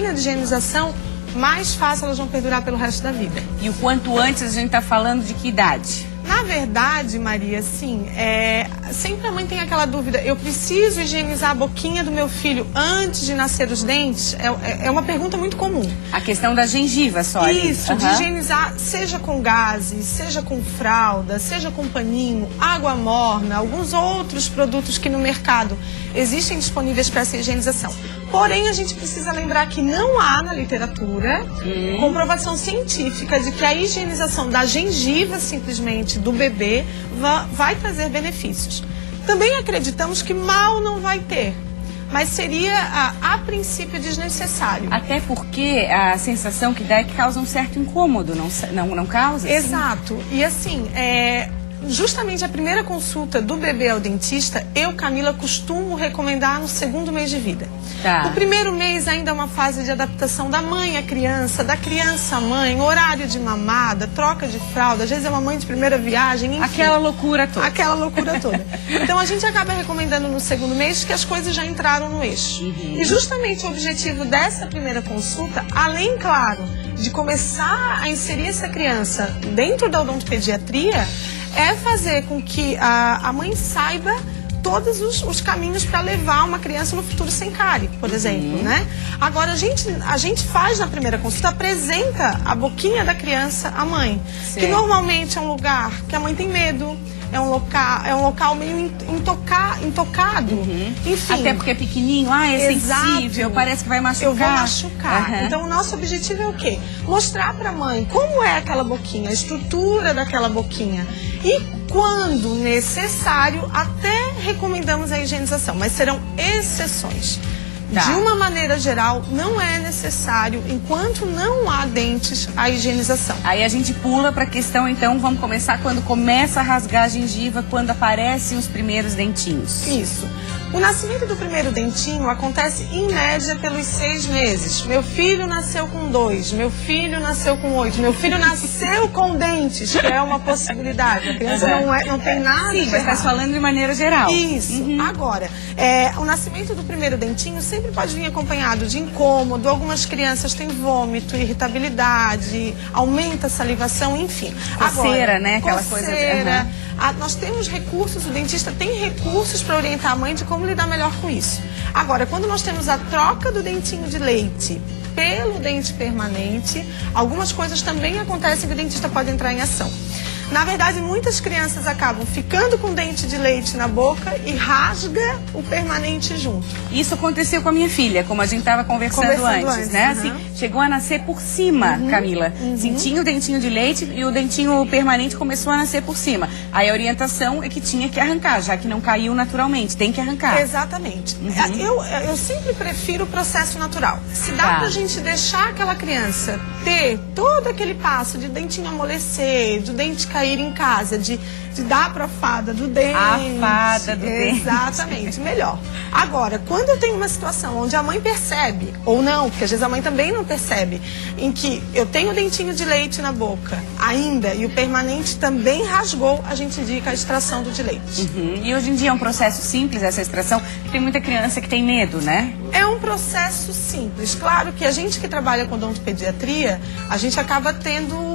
de higienização, mais fácil elas vão perdurar pelo resto da vida. E o quanto antes a gente está falando de que idade? Na verdade, Maria, assim, sempre a mãe tem aquela dúvida, eu preciso higienizar a boquinha do meu filho antes de nascer os dentes? É uma pergunta muito comum. A questão da gengiva só. Isso, de higienizar, seja com gases, seja com fralda, seja com paninho, água morna, alguns outros produtos que no mercado existem disponíveis para essa higienização. Porém, a gente precisa lembrar que não há na literatura comprovação científica de que a higienização da gengiva, simplesmente, do bebê, vai trazer benefícios. Também acreditamos que mal não vai ter, mas seria, a princípio, desnecessário. Até porque a sensação que dá é que causa um certo incômodo, não causa? Exato. E assim, justamente a primeira consulta do bebê ao dentista, eu, Camila, costumo recomendar no segundo mês de vida. Tá. O primeiro mês ainda é uma fase de adaptação da mãe à criança, da criança à mãe, horário de mamada, troca de fralda, às vezes é uma mãe de primeira viagem, enfim. Aquela loucura toda. Aquela loucura toda. Então a gente acaba recomendando no segundo mês que as coisas já entraram no eixo. E justamente o objetivo dessa primeira consulta, além, claro, de começar a inserir essa criança dentro da odontopediatria, é fazer com que a mãe saiba todos os caminhos para levar uma criança no futuro sem cárie, por exemplo, né? Agora, a gente faz na primeira consulta, apresenta a boquinha da criança à mãe, que normalmente é um lugar que a mãe tem medo, é um local meio intocado, enfim. Até porque é pequenininho, é sensível, parece que vai machucar. Eu vou machucar. Então, o nosso objetivo é o quê? Mostrar para a mãe como é aquela boquinha, a estrutura daquela boquinha. E, quando necessário, até recomendamos a higienização, mas serão exceções. Tá. De uma maneira geral, não é necessário, enquanto não há dentes, a higienização. Aí a gente pula para a questão, então, vamos começar quando começa a rasgar a gengiva, quando aparecem os primeiros dentinhos. Isso. O nascimento do primeiro dentinho acontece, em média, pelos 6 meses. Meu filho nasceu com 2, meu filho nasceu com 8, meu filho nasceu com dentes, que é uma possibilidade. A criança não tem nada. Sim, mas está falando de maneira geral. Isso. Agora, o nascimento do primeiro dentinho sempre pode vir acompanhado de incômodo. Algumas crianças têm vômito, irritabilidade, aumenta a salivação, enfim. Coceira, né? Aquela coceira. Nós temos recursos, o dentista tem recursos para orientar a mãe de como lidar melhor com isso. Agora, quando nós temos a troca do dentinho de leite pelo dente permanente, algumas coisas também acontecem que o dentista pode entrar em ação. Na verdade, muitas crianças acabam ficando com dente de leite na boca e rasga o permanente junto. Isso aconteceu com a minha filha, como a gente estava conversando antes, né? Assim, chegou a nascer por cima, Camila. Assim, tinha o dentinho de leite e o dentinho permanente começou a nascer por cima. Aí a orientação é que tinha que arrancar, já que não caiu naturalmente, tem que arrancar. Exatamente. Eu sempre prefiro o processo natural. Se dá pra gente deixar aquela criança ter todo aquele passo de dentinho amolecer, de dente cair em casa, de dar para a fada do dente. A fada do dente. Exatamente, melhor. Agora, quando eu tenho uma situação onde a mãe percebe, ou não, porque às vezes a mãe também não percebe, em que eu tenho o dentinho de leite na boca ainda e o permanente também rasgou, a gente indica a extração do de leite. E hoje em dia é um processo simples essa extração, tem muita criança que tem medo, né? É um processo simples. Claro que a gente que trabalha com odontopediatria, a gente acaba tendo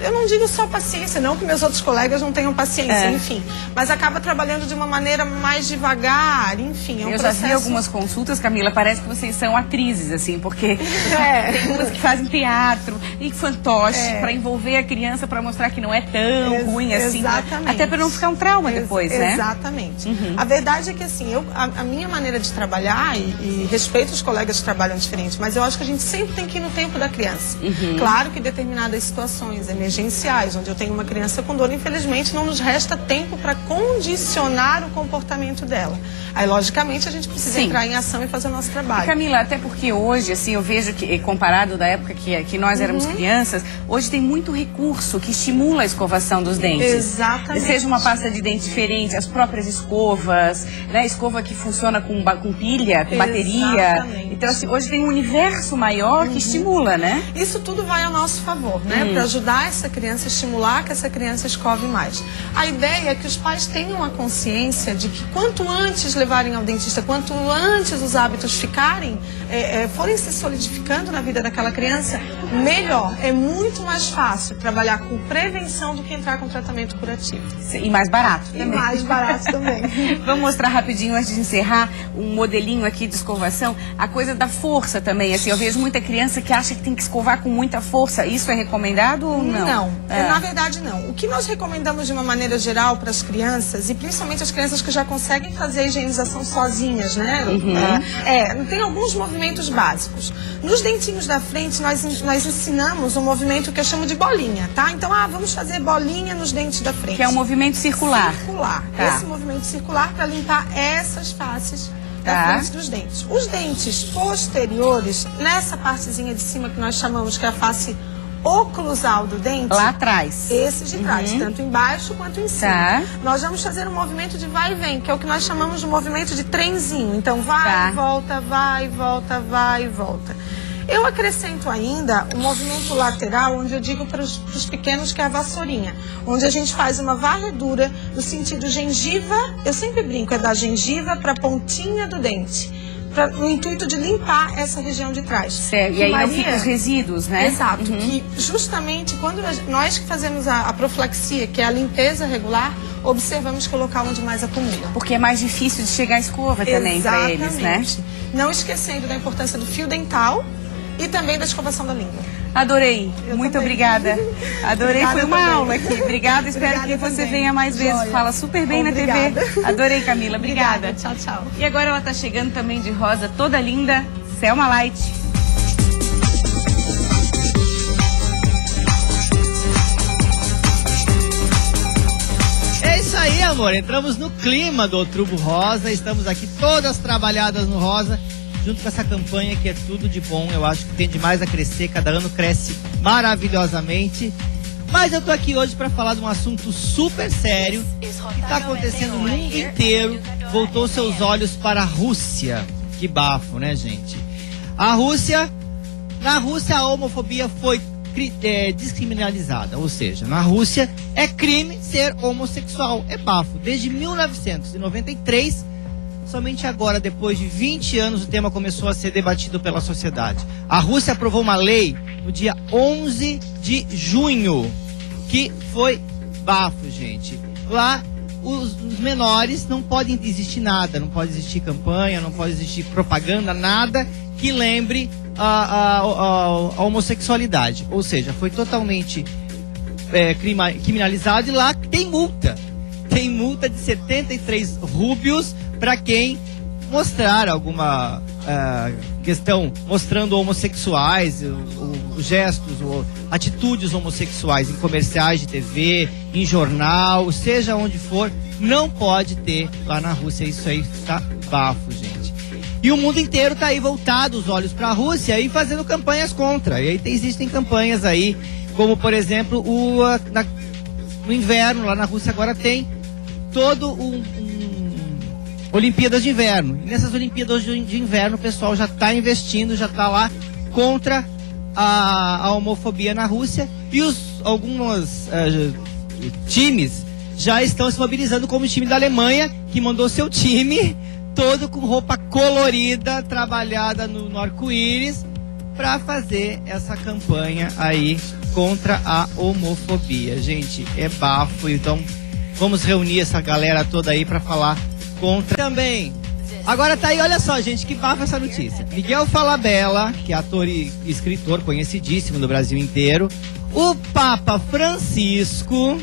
eu não digo só paciência, não que meus outros colegas não tenham paciência, enfim. Mas acaba trabalhando de uma maneira mais devagar, enfim. Eu já vi algumas consultas, Camila, parece que vocês são atrizes, assim, porque tem umas que fazem teatro e fantoche para envolver a criança, para mostrar que não é tão ruim assim. Exatamente. Até para não ficar um trauma depois, né? Exatamente. A verdade é que, assim, a minha maneira de trabalhar, e respeito os colegas que trabalham diferente, mas eu acho que a gente sempre tem que ir no tempo da criança. Claro que determinadas situações emergenciais, onde eu tenho uma criança com dor, infelizmente não nos resta tempo para condicionar o comportamento dela. Aí, logicamente, a gente precisa entrar em ação e fazer o nosso trabalho. E, Camila, até porque hoje, assim, eu vejo que, comparado da época que nós éramos crianças, hoje tem muito recurso que estimula a escovação dos dentes. Exatamente. Seja uma pasta de dente diferente, as próprias escovas, né? Escova que funciona com pilha, com bateria. Exatamente. Então, assim, hoje tem um universo maior que estimula, né? Isso tudo vai ao nosso favor, né? Para ajudar essa criança, estimular que essa criança escove mais. A ideia é que os pais tenham a consciência de que quanto antes levarem ao dentista, quanto antes os hábitos forem se solidificando na vida daquela criança, melhor. É muito mais fácil trabalhar com prevenção do que entrar com tratamento curativo. E mais barato também. E mais barato também. Vamos mostrar rapidinho, antes de encerrar, um modelinho aqui de escovação. A coisa da força também, assim, eu vejo muita criança que acha que tem que escovar com muita força. Isso é recomendado ou não? Não, na verdade não. O que nós recomendamos de uma maneira geral para as crianças, e principalmente as crianças que já conseguem fazer a higienização sozinhas, né? Tem alguns movimentos básicos. Nos dentinhos da frente, nós ensinamos um movimento que eu chamo de bolinha, tá? Então, vamos fazer bolinha nos dentes da frente. Que é um movimento circular. Circular. Tá. Esse movimento circular para limpar essas faces da frente dos dentes. Os dentes posteriores, nessa partezinha de cima que nós chamamos que é a face oclusal do dente. Lá atrás. Esse de trás, tanto embaixo quanto em cima. Nós vamos fazer um movimento de vai e vem, que é o que nós chamamos de movimento de trenzinho. Então, vai, volta, vai, volta, vai, volta. Eu acrescento ainda um movimento lateral, onde eu digo para os pequenos que é a vassourinha, onde a gente faz uma varredura no sentido gengiva, eu sempre brinco, é da gengiva para a pontinha do dente, no intuito de limpar essa região de trás. Certo, e aí não ficam os resíduos, né? Exato, que justamente quando nós que fazemos a profilaxia, que é a limpeza regular, observamos que é o local onde mais acumula. Porque é mais difícil de chegar à escova também para eles, né? Não esquecendo da importância do fio dental e também da escovação da língua. Adorei. Muito obrigada. Adorei, Obrigada foi uma também. aula aqui. Obrigada, espero que você venha mais vezes. Fala super bem na TV. Adorei, Camila. Obrigada. Tchau, tchau. E agora ela tá chegando também de rosa, toda linda, Selma Light. É isso aí, amor. Entramos no clima do Outubro Rosa. Estamos aqui todas trabalhadas no rosa, junto com essa campanha que é tudo de bom. Eu acho que tem demais a crescer, cada ano cresce maravilhosamente. Mas eu tô aqui hoje para falar de um assunto super sério que está acontecendo no mundo inteiro. Voltou seus olhos para a Rússia. Que bafo, né, gente? Na Rússia a homofobia foi descriminalizada, ou seja, na Rússia é crime ser homossexual. É bafo. Desde 1993, somente agora, depois de 20 anos, o tema começou a ser debatido pela sociedade. A Rússia aprovou uma lei no dia 11 de junho, que foi bafo, gente. Lá, os menores não podem existir nada, não pode existir campanha, não pode existir propaganda, nada que lembre a homossexualidade. Ou seja, foi totalmente criminalizado, e lá tem multa. Tem multa de 73 rúbios para quem mostrar alguma questão mostrando homossexuais, gestos ou atitudes homossexuais em comerciais de TV, em jornal, seja onde for, não pode ter lá na Rússia. Isso aí está bafo, gente. E o mundo inteiro está aí voltado os olhos para a Rússia e fazendo campanhas contra. E aí existem campanhas aí, como por exemplo, no inverno, lá na Rússia agora tem todo Olimpíadas de Inverno. E nessas Olimpíadas de Inverno o pessoal já está investindo, já está lá contra a homofobia na Rússia. E alguns times já estão se mobilizando, como o time da Alemanha, que mandou seu time todo com roupa colorida, trabalhada no arco-íris, para fazer essa campanha aí contra a homofobia. Gente, é bafo, então vamos reunir essa galera toda aí para falar contra também. Agora tá aí, olha só, gente, que bafo essa notícia. Miguel Falabella, que é ator e escritor conhecidíssimo no Brasil inteiro, o Papa Francisco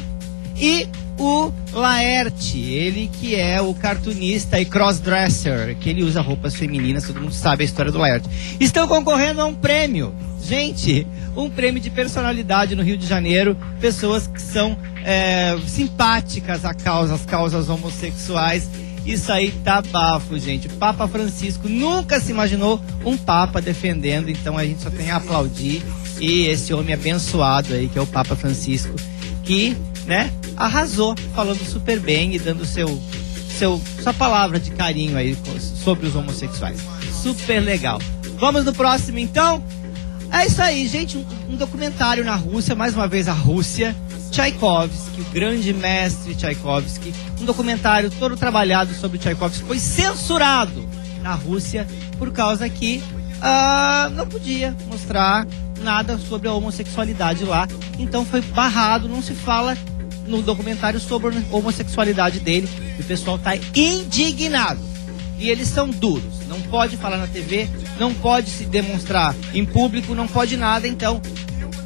e o Laerte, ele que é o cartunista e crossdresser, que ele usa roupas femininas, todo mundo sabe a história do Laerte, estão concorrendo a um prêmio. Gente, um prêmio de personalidade no Rio de Janeiro, pessoas que são simpáticas às causas homossexuais. Isso aí tá bafo, gente. Papa Francisco, nunca se imaginou um Papa defendendo, então a gente só tem a aplaudir. E esse homem abençoado aí, que é o Papa Francisco, que, né, arrasou, falando super bem e dando sua palavra de carinho aí sobre os homossexuais. Super legal. Vamos no próximo, então? É isso aí, gente. Um documentário na Rússia, mais uma vez a Rússia. Tchaikovsky, o grande mestre Tchaikovsky. Um documentário todo trabalhado sobre Tchaikovsky. Foi censurado na Rússia por causa que não podia mostrar nada sobre a homossexualidade lá. Então foi barrado, não se fala no documentário sobre a homossexualidade dele. E o pessoal tá indignado. E eles são duros. Não pode falar na TV, não pode se demonstrar em público, não pode nada. Então,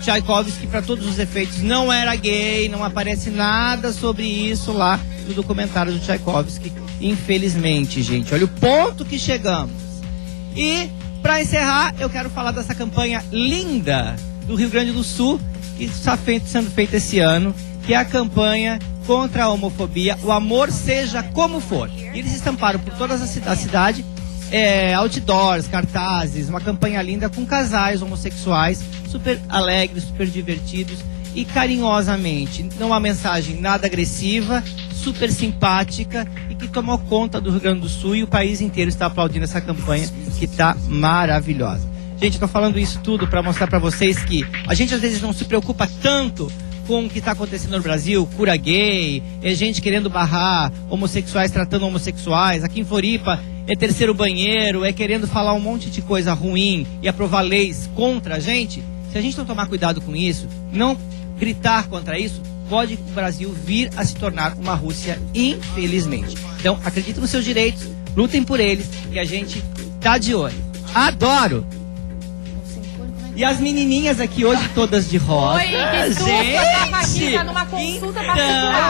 Tchaikovsky, para todos os efeitos, não era gay, não aparece nada sobre isso lá no documentário do Tchaikovsky. Infelizmente, gente. Olha o ponto que chegamos. E, para encerrar, eu quero falar dessa campanha linda do Rio Grande do Sul, que está sendo feita esse ano, que é a campanha contra a homofobia, o amor seja como for. E eles estamparam por toda a cidade outdoors, cartazes, uma campanha linda com casais homossexuais, super alegres, super divertidos e carinhosamente. Não uma mensagem nada agressiva, super simpática e que tomou conta do Rio Grande do Sul, e o país inteiro está aplaudindo essa campanha que está maravilhosa. Gente, eu tô falando isso tudo para mostrar para vocês que a gente às vezes não se preocupa tanto com o que está acontecendo no Brasil, cura gay, é gente querendo barrar homossexuais, tratando homossexuais. Aqui em Floripa é terceiro banheiro, é querendo falar um monte de coisa ruim e aprovar leis contra a gente. Se a gente não tomar cuidado com isso, não gritar contra isso, pode o Brasil vir a se tornar uma Rússia, infelizmente. Então, acreditem nos seus direitos, lutem por eles, que a gente tá de olho. Adoro! E as menininhas aqui hoje todas de rosa. Oi, que susto, eu tava aqui, tá numa consulta particular.